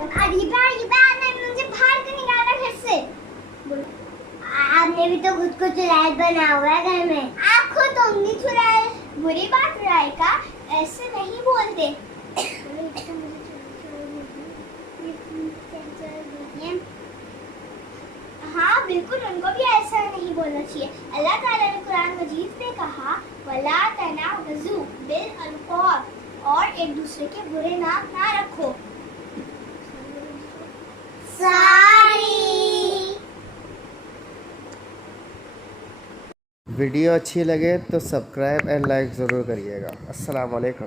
मुझे बाहर क्यों निकाला घर से? आपने भी तो खुद को चुड़ैल बना हुआ है घर में। आप खुद होंगी चुड़ैल। बुरी बात रायका, ऐसे नहीं बोलते। हाँ बिल्कुल, उनको भी ऐसा नहीं बोलना चाहिए। अल्लाह ताला ने कुरान मजीद में कहा, वला तनावज़ू बिल अल्क़ाब, और एक दूसरे के बुरे नाम ना रखो। वीडियो अच्छी लगे तो सब्सक्राइब एंड लाइक ज़रूर करिएगा। अस्सलाम वालेकुम।